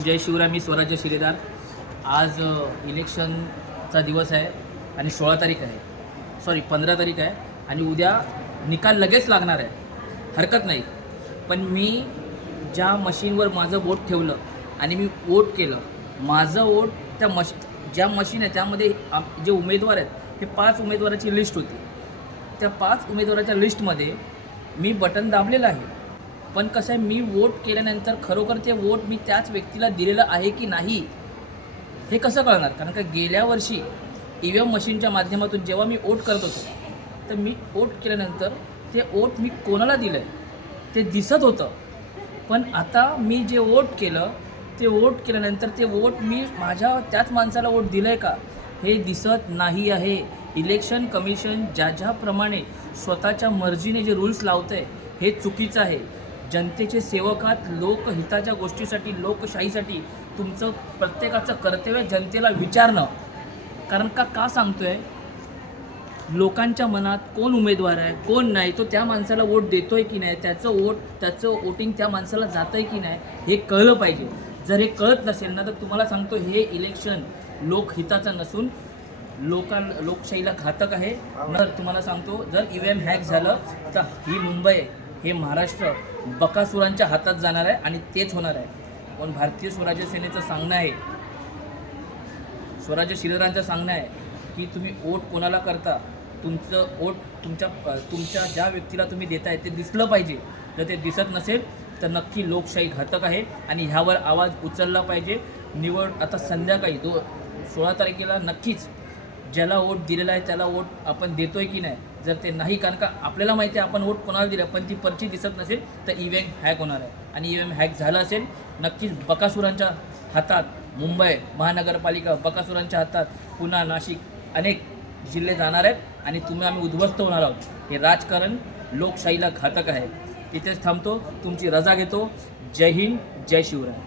जय शिवराय. मी स्वराज्य शिलेदार. आज इलेक्शनचा दिवस आहे आणि 16 तारीख आहे, सॉरी 15 तारीख आहे आणि उद्या निकाल लगेच लागणार आहे. हरकत नाही, पण मी ज्या मशीनवर माझं वोट ठेवलं आणि मी वोट केलं, माझं वोट त्या ज्या मशीन आहे त्यामध्ये जे उमेदवार आहेत हे 5 उमेदवाराची लिस्ट होती. त्या 5 उमेदवाराच्या लिस्टमध्ये मी बटन दाबलेलं आहे. पण कसं आहे, मी वोट केल्यानंतर खरोखर ते वोट मी त्याच व्यक्तीला दिलेलं आहे की नाही हे कसं कळणार? कारण का गेल्या वर्षी EVM मशीनच्या माध्यमातून जेव्हा मी वोट करत होतो तर मी वोट केल्यानंतर ते वोट मी कोणाला दिलं आहे ते दिसत होतं. पण आता मी जे वोट केलं ते वोट केल्यानंतर ते वोट मी माझ्या त्याच माणसाला वोट दिलं आहे का हे दिसत नाही आहे. इलेक्शन कमिशन ज्याप्रमाणे स्वतःच्या मर्जीने जे रूल्स लावतं आहे हे चुकीचं आहे. जनतेचे सेवकात लोकहिताच्या गोष्टीसाठी, लोकशाहीसाठी तुमचं प्रत्येकाचं कर्तव्य जनतेला विचारणं. कारण का सांगतो आहे, लोकांच्या मनात कोण उमेदवार आहे कोण नाही, तो त्या माणसाला वोट देतो आहे की नाही, त्याचं वोटिंग त्या माणसाला जातं आहे की नाही हे कळलं पाहिजे. जर हे कळत नसेल ना तर तुम्हाला सांगतो हे इलेक्शन लोकहिताचं नसून लोकशाहीला घातक आहे. तर तुम्हाला सांगतो, जर EVM हॅक झालं तर ही मुंबई, हे महाराष्ट्र बकासुरांच्या हातात जाणार आहे आणि तेच होणार आहे. पण भारतीय स्वराज्य सेनेचं सांगणं आहे, स्वराज्य शिलेदारांचं सांगणं आहे की तुम्ही वोट कोणाला करता, तुमचं वोट तुमच्या ज्या व्यक्तीला तुम्ही देताय ते दिसलं पाहिजे. जर ते दिसत नसेल तर नक्की लोकशाही घातक आहे आणि ह्यावर आवाज उचलला पाहिजे. निवड आता संध्याकाळी 16 तारखेला नक्कीच ज्याला वोट दिलेला आहे त्याला वोट आपण देतोय की नाही. जर ते नाही, कारण का आपल्याला माहिती आहे आपण वोट कोणाला दिलं, पण ती पर्ची दिसत नसेल तर EVM हॅक होणार आहे. आणि EVM हॅक झालं असेल नक्कीच बकासुरांच्या हातात, मुंबई महानगरपालिका बकासुरांच्या हातात, पुणे, नाशिक अनेक जिल्हे जाणार आहेत आणि आम्ही उद्ध्वस्त होणार आहोत. हे राजकारण लोकशाहीला घातक आहे. इथेच थांबतो, तुमची रजा घेतो. जय हिंद, जय शिवराय.